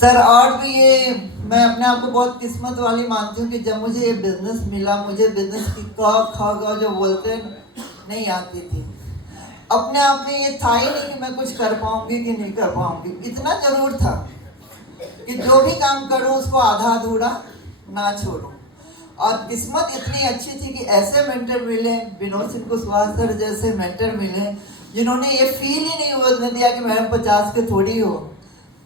Sir और भी ये मैं अपने आप को बहुत किस्मत वाली मानती हूँ कि जब मुझे ये बिजनेस मिला, मुझे बिजनेस की क जो बोलते हैं नहीं आती थी। अपने आप में ये था ही नहीं कि मैं कुछ कर पाऊंगी कि नहीं कर पाऊंगी। इतना जरूर था कि जो भी काम करूँ उसको आधा अधूरा ना छोड़ूं। और किस्मत इतनी अच्छी थी कि ऐसे मेंटर मिले, विनोद सिंह कुशवाहा सर जैसे मेंटर मिले जिन्होंने ये फील ही नहीं होने दिया कि मैडम 50 के थोड़ी हो,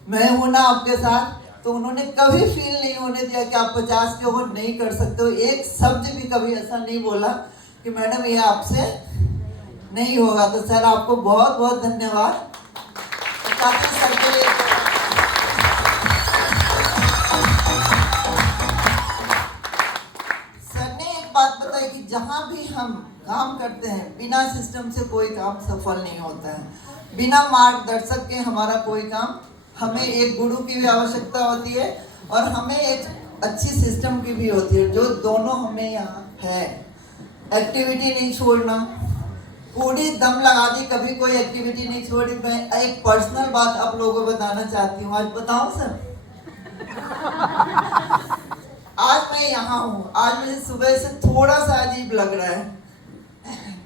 मैं हूं ना आपके साथ। तो उन्होंने कभी फील नहीं होने दिया कि आप 50 के हो, नहीं कर सकते हो। एक शब्द भी कभी ऐसा नहीं बोला कि मैडम ये आपसे नहीं होगा। तो सर आपको बहुत बहुत धन्यवाद। सर के लिए सर ने एक बात बताई कि जहां भी हम काम करते हैं बिना सिस्टम से कोई काम सफल नहीं होता है। बिना मार्गदर्शक के हमारा कोई काम, हमें एक गुरु की भी आवश्यकता होती है और हमें एक अच्छी सिस्टम की भी होती है, जो दोनों हमें यहाँ है। एक्टिविटी नहीं छोड़ना, पूरी दम लगा दी, कभी कोई एक्टिविटी नहीं छोड़ी। मैं एक पर्सनल बात आप लोगों को बताना चाहती हूँ। आज बताऊँ सर? आज मैं यहाँ हूँ। आज मुझे सुबह से थोड़ा सा अजीब लग रहा है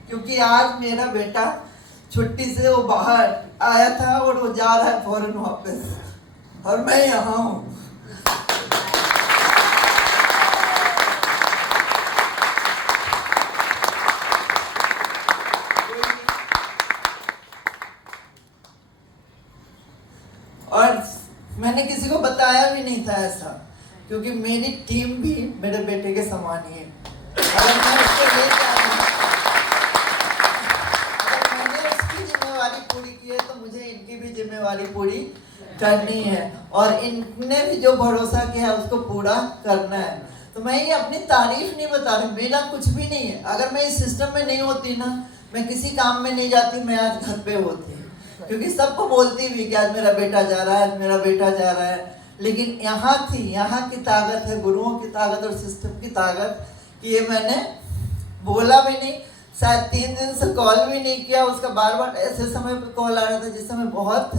क्योंकि आज मेरा बेटा छुट्टी से वो बाहर आया था और वो जा रहा है फौरन वापस, और मैं यहाँ हूँ। और मैंने किसी को बताया भी नहीं था ऐसा, क्योंकि मेरी टीम भी मेरे बेटे के समान ही है। अगर मैं उसको ले पूरी की है तो मुझे इनकी भी जिम्मेवारी पूरी करनी है, और इनने भी जो भरोसा किया है उसको पूरा करना है। तो मैं ये अपनी तारीफ नहीं बता रही, मेरा कुछ भी नहीं है। अगर मैं इस सिस्टम में नहीं होती ना, मैं किसी काम में नहीं जाती, मैं आज घर पे होती, क्योंकि सबको बोलती भी कि आज मेरा बेटा जा रहा है, आज मेरा बेटा जा रहा है। लेकिन यहाँ थी, यहाँ की ताकत है, गुरुओं की ताकत और सिस्टम की ताकत, कि ये मैंने बोला भी नहीं। शायद 3 दिन से कॉल भी नहीं किया उसका। बार बार ऐसे समय पर कॉल आ रहा था जिस समय बहुत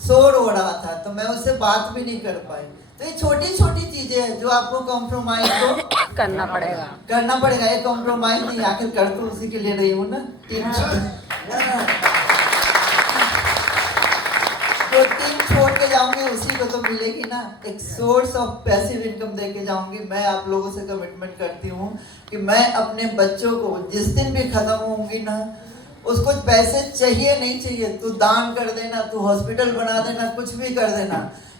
शोर हो रहा था, तो मैं उससे बात भी नहीं कर पाई। तो ये छोटी छोटी चीजें हैं जो आपको कॉम्प्रोमाइज तो करना पड़ेगा। ये कॉम्प्रोमाइज नहीं, आखिर कर तो उसी के लिए रही हूँ ना। तो टीम छोड़ के जाऊंगी उसी को तो मिलेगी ना, एक सोर्स ऑफ पैसिव इनकम दे के जाऊंगी। मैं आप लोगों से कमिटमेंट करती हूँ कि मैं अपने बच्चों को जिस दिन भी खत्म होंगी ना, उसको पैसे चाहिए नहीं चाहिए, तू दान कर देना, तू हॉस्पिटल बना देना, कुछ भी कर देना,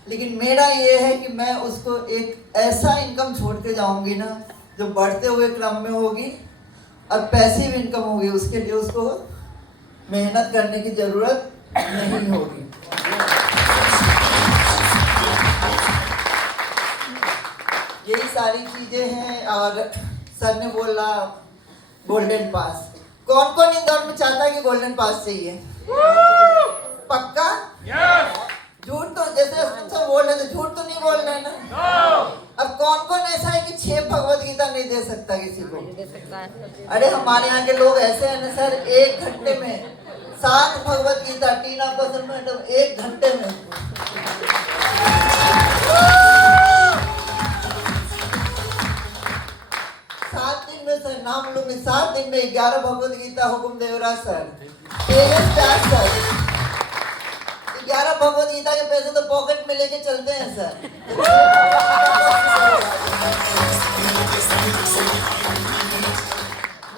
लेकिन मेरा ये है कि मैं उसको एक ऐसा इनकम छोड़ के जाऊंगी ना जो बढ़ते हुए क्रम में होगी और पैसिव इनकम होगी। उसके लिए उसको मेहनत करने की जरूरत नहीं होगी। यही सारी चीजें हैं। और सर ने बोला गोल्डन पास, कौन कौन इंदौर में चाहता है कि गोल्डन पास चाहिए? पक्का? झूठ तो जैसे तो बोल रहे थे, झूठ तो नहीं बोल रहे ना? अब कौन कौन ऐसा है कि 6 भगवत गीता नहीं दे सकता किसी को? अरे हमारे यहाँ के लोग ऐसे हैं ना सर, 1 घंटे में 7 भगवत गीता, टीना पसंद मैडम 1 घंटे में। 7 दिन में सर, नाम लूंगी, 7 दिन में 11 भगवत गीता हुकुम देवराज सर, तेजस व्यास सर। 11 भगवत गीता के पैसे तो पॉकेट में लेके चलते हैं सर।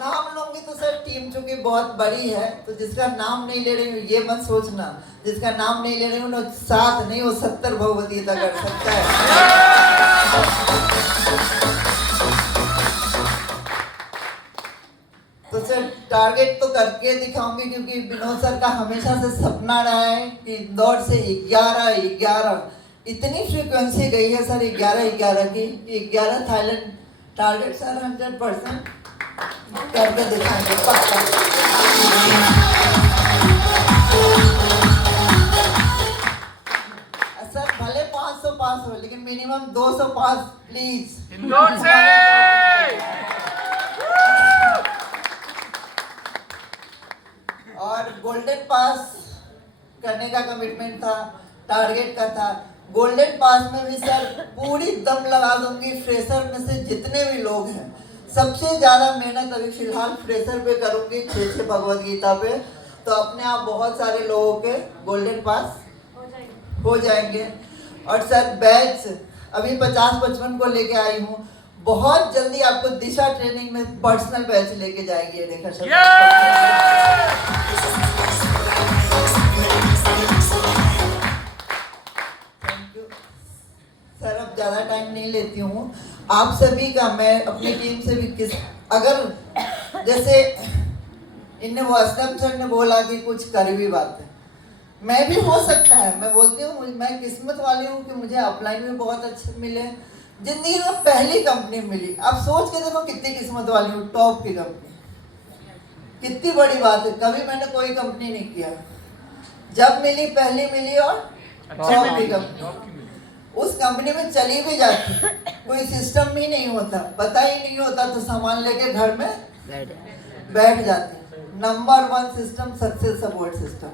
नाम लूंगी तो सर टीम चूंकि बहुत बड़ी है, तो जिसका नाम नहीं ले रही हूँ ये मत सोचना, जिसका नाम नहीं ले रही हूँ ना 7 नहीं, वो 70 भगवत गीता कर सकता है। तो सर टारगेट तो करके दिखाऊंगी, क्योंकि विनोद सर का हमेशा से सपना रहा है कि इंदौर से 11 इतनी फ्रीक्वेंसी गई है सर 11 की, 11 थाईलैंड टारगेट सर 100% करके दिखाएंगे पक्का। सर भले 500 पास हो, लेकिन मिनिमम 200 पास प्लीज इंदौर से। और गोल्डन पास करने का कमिटमेंट था, टारगेट का था। गोल्डन पास में भी सर पूरी दम लगा दूंगी। फ्रेशर में से जितने भी लोग हैं, सबसे ज़्यादा मेहनत अभी फिलहाल फ्रेशर पे करूंगी, 6 भगवद गीता पे। तो अपने आप बहुत सारे लोगों के गोल्डन पास हो जाएंगे। और सर बैच अभी 50-55 को लेके आई हूँ, बहुत जल्दी आपको दिशा ट्रेनिंग में पर्सनल बैच लेके जाएगी ये रेखा सर। Thank you sir. अब ज़्यादा टाइम नहीं लेती हूँ आप सभी का। मैं अपनी टीम से भी अगर जैसे इनने वो असलम सर ने बोला कि कुछ करीबी बात है, मैं भी हो सकता है, मैं बोलती हूँ मैं किस्मत वाली हूँ कि मुझे अपलाइन में बहुत अच्छे मिले, जिंदगी में पहली कंपनी मिली। आप सोच के देखो कितनी किस्मत वाली हूँ, टॉप की कंपनी, कितनी बड़ी बात है। कभी मैंने कोई कंपनी नहीं किया, जब मिली पहली मिली और टॉप की कंपनी। उस कंपनी में चली भी जाती, कोई सिस्टम भी नहीं होता, पता ही नहीं होता, तो सामान लेके घर में बैठ जाती। Number 1 system success support system.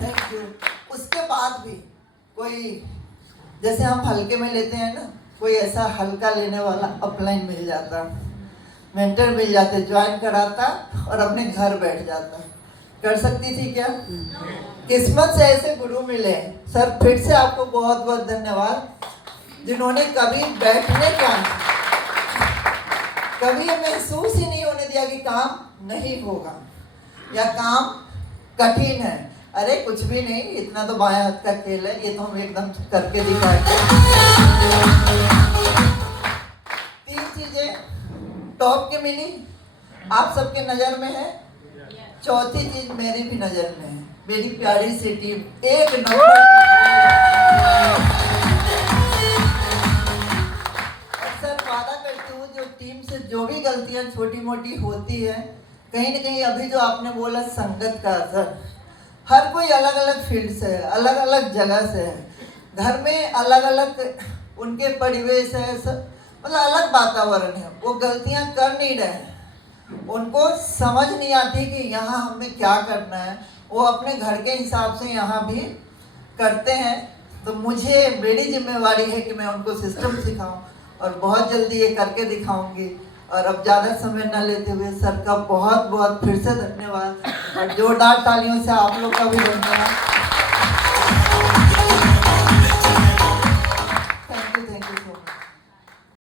Thank you. उसके बाद भी कोई जैसे हम हल्के में लेते हैं ना, कोई ऐसा हल्का लेने वाला अपलाइन मिल जाता, मेंटर मिल जाते, ज्वाइन कराता और अपने घर बैठ जाता। कर सकती थी क्या? किस्मत से ऐसे गुरु मिले सर। फिर से आपको बहुत बहुत धन्यवाद, जिन्होंने कभी बैठने का कभी महसूस ही नहीं होने दिया कि काम नहीं होगा या काम कठिन है। अरे कुछ भी नहीं, इतना तो बाएं हाथ का खेल है, ये तो हम एकदम करके दिखाएंगे। 3 चीजें टॉप की मिली, आप सबके नजर में है। चौथी चीज मेरी भी नजर में है, मेरी प्यारी सी टीम एक नंबर। अक्सर वादा करती हूँ जो टीम से जो भी गलतियां छोटी मोटी होती है, कहीं ना कहीं अभी जो आपने बोला संगत का असर, हर कोई अलग अलग फील्ड से है, अलग अलग जगह से है, घर में अलग अलग उनके परिवेश है, मतलब अलग वातावरण है। वो गलतियां कर नहीं रहे हैं, उनको समझ नहीं आती कि यहाँ हमें क्या करना है, वो अपने घर के हिसाब से यहाँ भी करते हैं। तो मेरी जिम्मेवारी है कि मैं उनको सिस्टम सिखाऊं और बहुत जल्दी ये करके दिखाऊंगी। और अब ज़्यादा समय न लेते हुए सर का बहुत बहुत फिर से धन्यवाद और जोरदार तालियों से आप लोग का भी धन्यवाद।